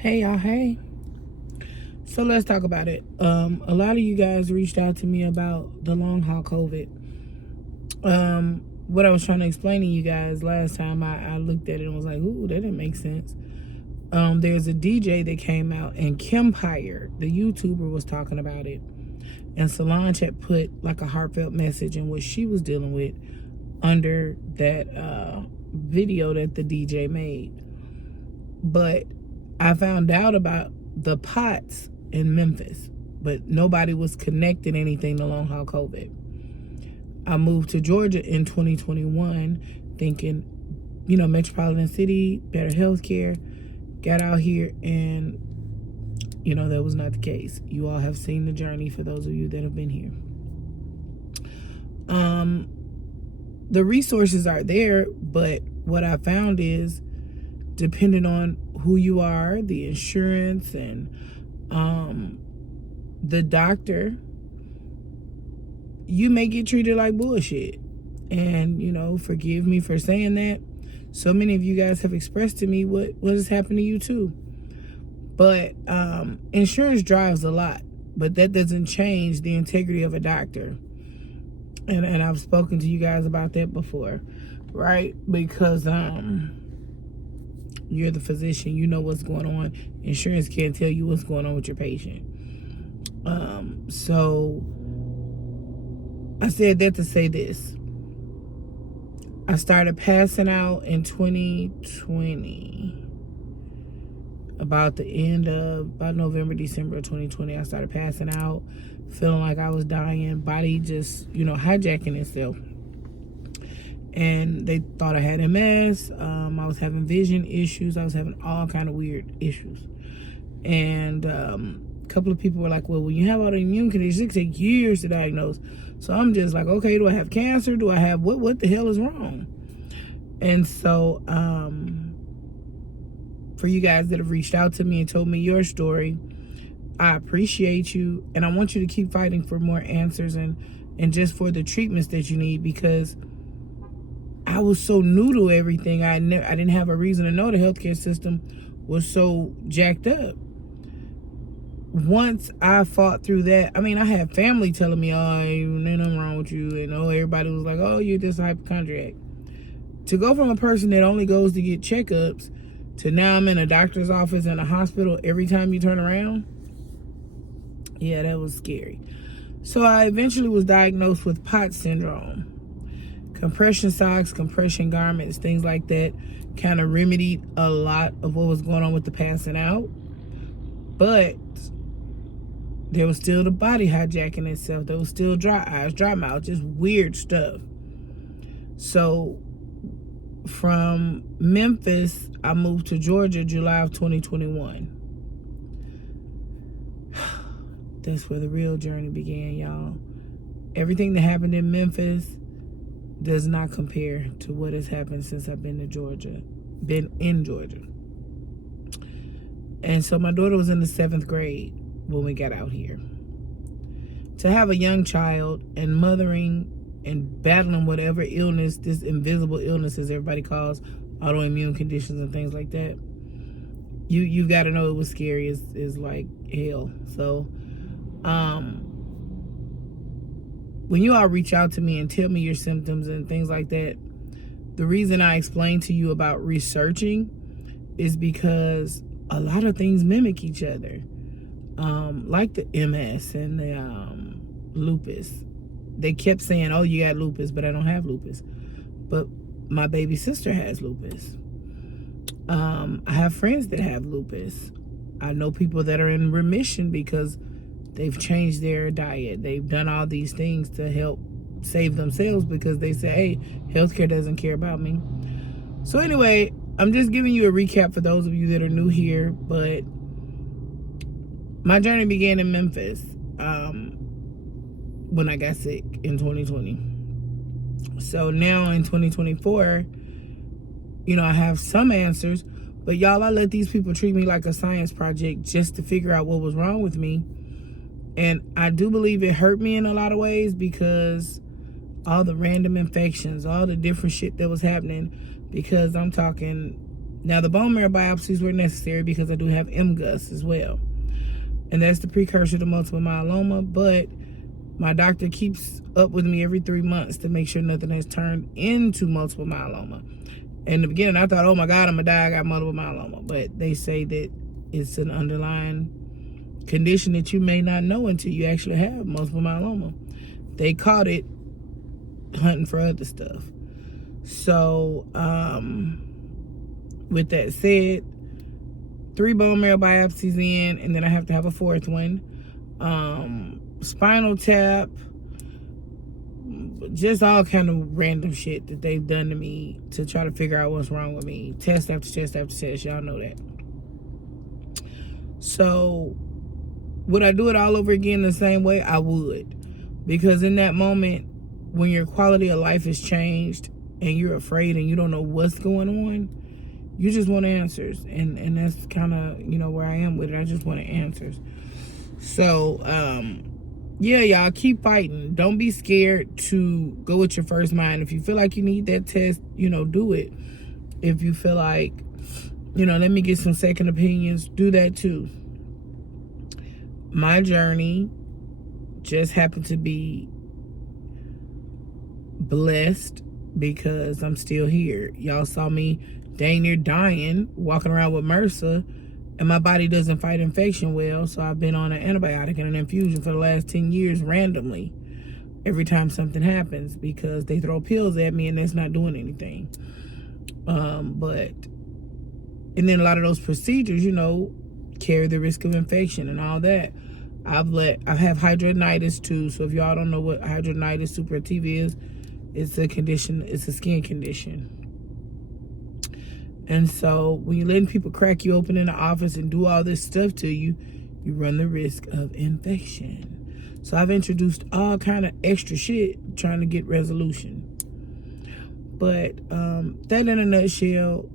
Hey y'all, hey. So let's talk about it. A lot of you guys reached out to me about the long haul COVID. What I was trying to explain to you guys last time, I looked at it and was like, ooh, that didn't make sense. There's a DJ that came out, and Kempire, the YouTuber, was talking about it. And Solange had put like a heartfelt message in what she was dealing with under that video that the DJ made. But I found out about the POTS in Memphis, but nobody was connecting anything to long haul COVID. I moved to Georgia in 2021 thinking, metropolitan city, better health care. Got out here and, that was not the case. You all have seen the journey for those of you that have been here. The resources are there, but what I found is, depending on who you are, the insurance, and the doctor, you may get treated like bullshit. And, forgive me for saying that. So many of you guys have expressed to me what has happened to you too. But insurance drives a lot, but that doesn't change the integrity of a doctor. And I've spoken to you guys about that before, right? Because you're the physician, you know what's going on. Insurance can't tell you what's going on with your patient. So I said that to say this. I started passing out in 2020. About November, December of 2020, I started passing out, feeling like I was dying, body just, hijacking itself. And they thought I had MS. I was having vision issues. I was having all kind of weird issues. And a couple of people were like, well, when you have autoimmune conditions, it can take years to diagnose. So I'm just like, okay, do I have cancer? Do I have, what the hell is wrong? And so for you guys that have reached out to me and told me your story, I appreciate you. And I want you to keep fighting for more answers and just for the treatments that you need, because I was so new to everything. I didn't have a reason to know the healthcare system was so jacked up. Once I fought through that, I had family telling me, oh, ain't nothing wrong with you. And everybody was like, oh, you're just a hypochondriac. To go from a person that only goes to get checkups to now I'm in a doctor's office and a hospital every time you turn around, yeah, that was scary. So I eventually was diagnosed with POTS syndrome. Compression socks, compression garments, things like that kind of remedied a lot of what was going on with the passing out. But there was still the body hijacking itself. There was still dry eyes, dry mouth, just weird stuff. So from Memphis, I moved to Georgia July of 2021. That's where the real journey began, y'all. Everything that happened in Memphis does not compare to what has happened since I've been in Georgia. And so my daughter was in the 7th grade when we got out here. To have a young child and mothering and battling whatever illness, this invisible illness as everybody calls autoimmune conditions and things like that, you've got to know it was scary is like hell. So when you all reach out to me and tell me your symptoms and things like that, the reason I explain to you about researching is because a lot of things mimic each other. Like the MS and the lupus. They kept saying, oh, you got lupus, but I don't have lupus. But my baby sister has lupus. I have friends that have lupus. I know people that are in remission because they've changed their diet. They've done all these things to help save themselves because they say, hey, healthcare doesn't care about me. So anyway, I'm just giving you a recap for those of you that are new here. But my journey began in Memphis when I got sick in 2020. So now in 2024, I have some answers. But y'all, I let these people treat me like a science project just to figure out what was wrong with me. And I do believe it hurt me in a lot of ways because all the random infections, all the different shit that was happening, because I'm talking Now, the bone marrow biopsies were necessary because I do have MGUS as well. And that's the precursor to multiple myeloma. But my doctor keeps up with me every 3 months to make sure nothing has turned into multiple myeloma. In the beginning, I thought, oh my God, I'm going to die. I got multiple myeloma. But they say that it's an underlying condition that you may not know until you actually have multiple myeloma. They caught it hunting for other stuff. So, with that said, 3 bone marrow biopsies in, and then I have to have a 4th one. Spinal tap, just all kind of random shit that they've done to me to try to figure out what's wrong with me. Test after test after test, y'all know that. So, would I do it all over again the same way? I would. Because in that moment, when your quality of life is changed and you're afraid and you don't know what's going on, you just want answers. And that's kind of, you know, where I am with it. I just want answers. So, yeah, y'all, keep fighting. Don't be scared to go with your first mind. If you feel like you need that test, you know, do it. If you feel like, you know, let me get some second opinions, do that too. My journey just happened to be blessed because I'm still here. Y'all saw me dang near dying, walking around with MRSA, and my body doesn't fight infection well, so I've been on an antibiotic and an infusion for the last 10 years randomly every time something happens because they throw pills at me and that's not doing anything. And then a lot of those procedures, you know, carry the risk of infection and all that. I have hidradenitis too, so if y'all don't know what hidradenitis suppurativa is, it's a condition, it's a skin condition. And so when you're letting people crack you open in the office and do all this stuff to you, you run the risk of infection. So I've introduced all kind of extra shit trying to get resolution. But that in a nutshell,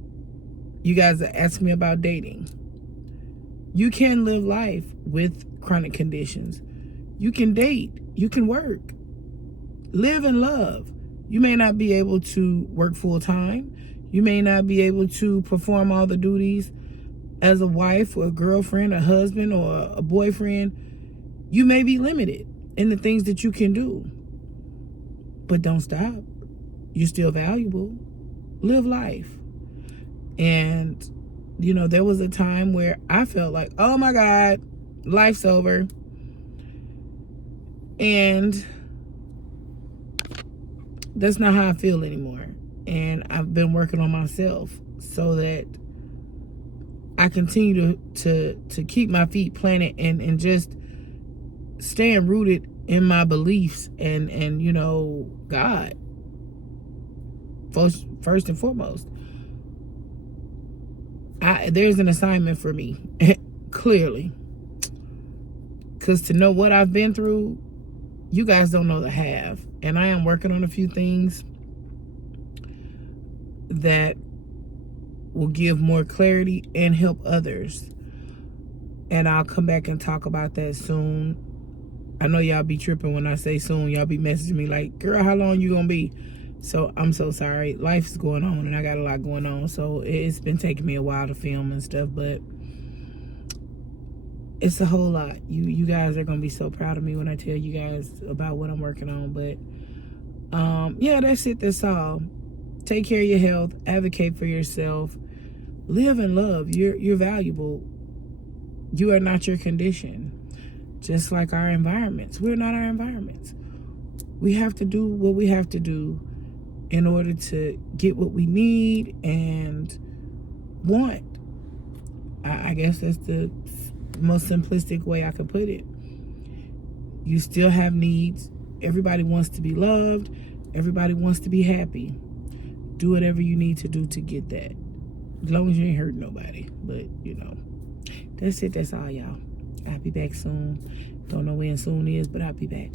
you guys are asking me about dating. You can live life with chronic conditions. You can date. You can work. Live and love. You may not be able to work full time. You may not be able to perform all the duties as a wife or a girlfriend, a husband, or a boyfriend. You may be limited in the things that you can do. But don't stop. You're still valuable. Live life. And, you know, there was a time where I felt like, oh my God, life's over. And that's not how I feel anymore. And I've been working on myself so that I continue to keep my feet planted and just staying rooted in my beliefs and you know, God. First and foremost. There's an assignment for me, clearly. Because to know what I've been through, you guys don't know the half. And I am working on a few things that will give more clarity and help others. And I'll come back and talk about that soon. I know y'all be tripping when I say soon. Y'all be messaging me like, girl, how long you gonna be? So I'm so sorry. Life's going on and I got a lot going on. So it's been taking me a while to film and stuff, but it's a whole lot. You guys are gonna be so proud of me when I tell you guys about what I'm working on. But yeah, that's it. That's all. Take care of your health. Advocate for yourself. Live and love. You're valuable. You are not your condition. Just like our environments. We're not our environments. We have to do what we have to do in order to get what we need and want. I guess that's the most simplistic way I could put it. You still have needs. Everybody wants to be loved. Everybody wants to be happy. Do whatever you need to do to get that. As long as you ain't hurting nobody. But, you know, that's it. That's all, y'all. I'll be back soon. Don't know when soon is, but I'll be back.